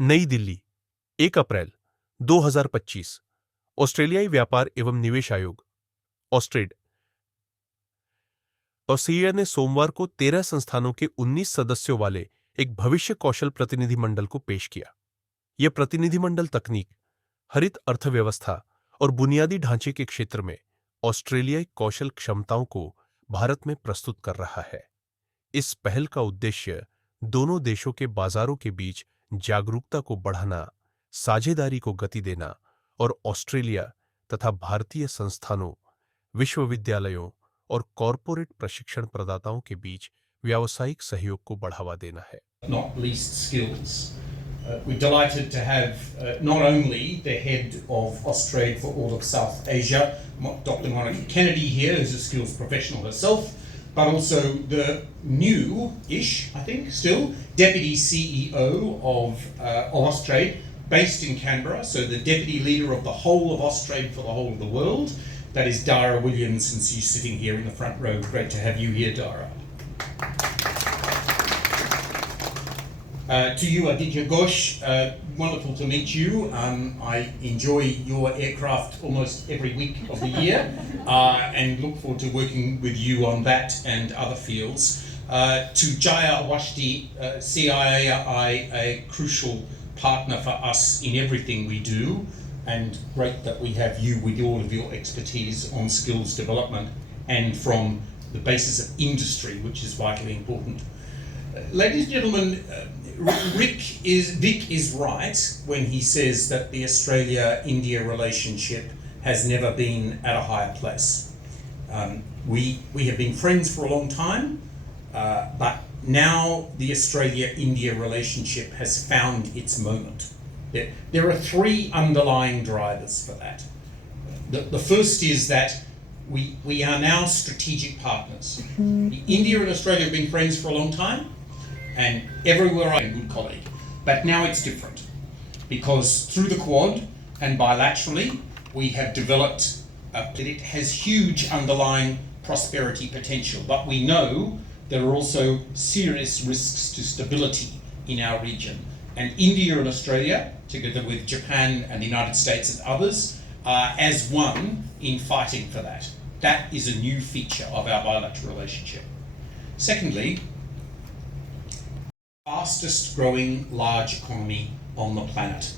नई दिल्ली, 1 अप्रैल 2025। ऑस्ट्रेलियाई व्यापार एवं निवेश आयोग ऑस्ट्रेड ऑस्ट्रेलिया ने सोमवार को 13 संस्थानों के 19 सदस्यों वाले एक भविष्य कौशल प्रतिनिधिमंडल को पेश किया। यह प्रतिनिधिमंडल तकनीक, हरित अर्थव्यवस्था और बुनियादी ढांचे के क्षेत्र में ऑस्ट्रेलियाई कौशल क्षमताओं को भारत में प्रस्तुत कर रहा है। इस पहल का उद्देश्य दोनों देशों के बाजारों के बीच जागरूकता को बढ़ाना, साझेदारी को गति देना और ऑस्ट्रेलिया तथा भारतीय संस्थानों, विश्वविद्यालयों और कॉरपोरेट प्रशिक्षण प्रदाताओं के बीच व्यावसायिक सहयोग को बढ़ावा देना है। Not least skills. We're delighted to have not only the head of Austrade for all of South Asia, Dr. Monica Kennedy here, who's a skills professional herself, but also the new-ish, I think, still, Deputy CEO of Austrade, based in Canberra, so the Deputy Leader of the whole of Austrade for the whole of the world. That is Dara Williams, and she's sitting here in the front row. Great to have you here, Dara. To you, Aditya Ghosh, wonderful to meet you. I enjoy your aircraft almost every week of the year and look forward to working with you on that and other fields. To Jaya Awashti, CII, a crucial partner for us in everything we do, and great that we have you with all of your expertise on skills development and from the basis of industry, which is vitally important. Ladies and gentlemen, Vic is right when he says that the Australia-India relationship has never been at a higher place. We have been friends for a long time, but now the Australia-India relationship has found its moment. There are three underlying drivers for that. The first is that we are now strategic partners. India and Australia have been friends for a long time, and everywhere I'm a good colleague. But now it's different, because through the Quad and bilaterally, we have developed that it has huge underlying prosperity potential. But we know there are also serious risks to stability in our region. And India and Australia, together with Japan and the United States and others, are as one in fighting for that. That is a new feature of our bilateral relationship. Secondly, fastest growing large economy on the planet,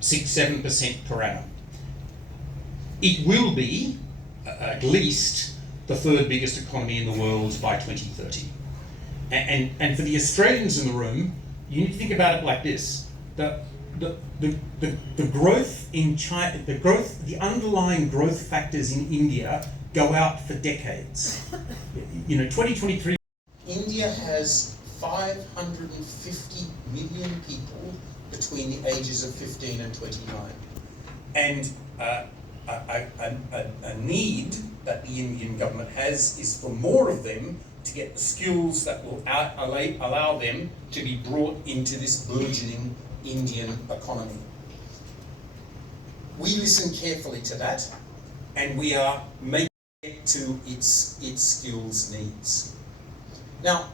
6-7% per annum. It will be at least the third biggest economy in the world by 2030. And for the Australians in the room, you need to think about it like this: the growth in China, the underlying growth factors in India go out for decades. 2023. India has 550 million people between the ages of 15 and 29, and a need that the Indian government has is for more of them to get the skills that will allow them to be brought into this burgeoning Indian economy. We listen carefully to that, and we are making it to its skills needs. Now,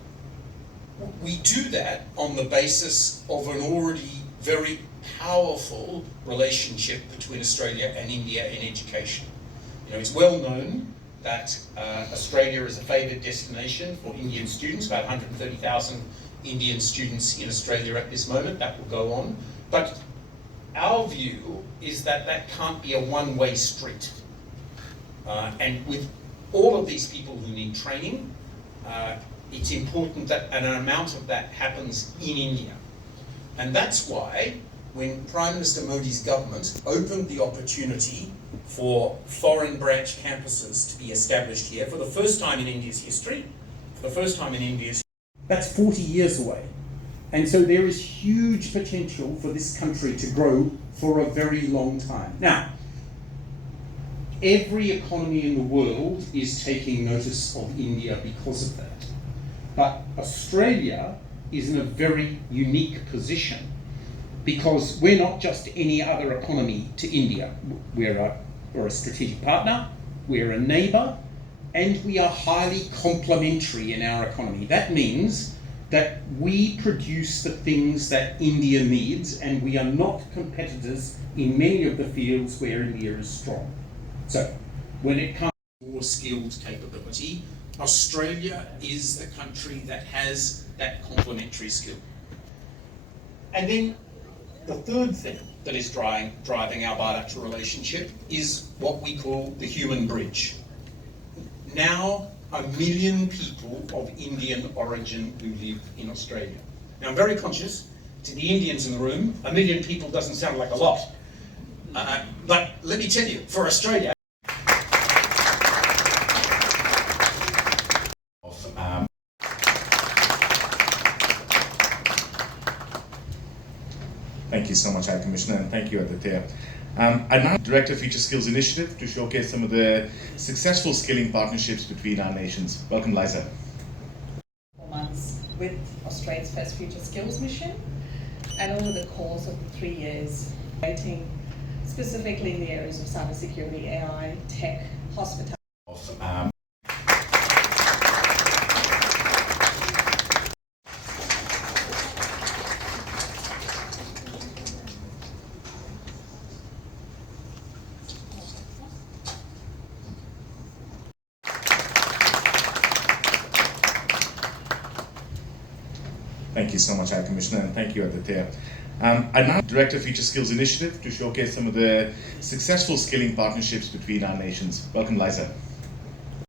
we do that on the basis of an already very powerful relationship between Australia and India in education. It's well known that Australia is a favoured destination for Indian students, about 130,000 Indian students in Australia at this moment. That will go on. But our view is that that can't be a one-way street. And with all of these people who need training, it's important that an amount of that happens in India. And that's why when Prime Minister Modi's government opened the opportunity for foreign branch campuses to be established here for the first time in India's history, that's 40 years away. And so there is huge potential for this country to grow for a very long time. Now, every economy in the world is taking notice of India because of that. But Australia is in a very unique position because we're not just any other economy to India. We're a strategic partner, we're a neighbour, and we are highly complementary in our economy. That means that we produce the things that India needs, and we are not competitors in many of the fields where India is strong. So, when it comes to more skilled capability, Australia is the country that has that complementary skill. And then the third thing that is driving our bilateral relationship is what we call the human bridge. Now, 1 million people of Indian origin who live in Australia. Now, I'm very conscious to the Indians in the room, 1 million people doesn't sound like a lot. But let me tell you, for Australia, Thank you so much, High Commissioner, and thank you, Aditya. I now Director Future Skills Initiative to showcase some of the successful skilling partnerships between our nations. Welcome, Liza. 4 months with Australia's first Future Skills mission, and over the course of the 3 years, rating specifically in the areas of cybersecurity, AI, tech, hospitality. Thank you so much, High Commissioner, and thank you, Aditya. I now Director Future Skills Initiative to showcase some of the successful skilling partnerships between our nations. Welcome, Liza.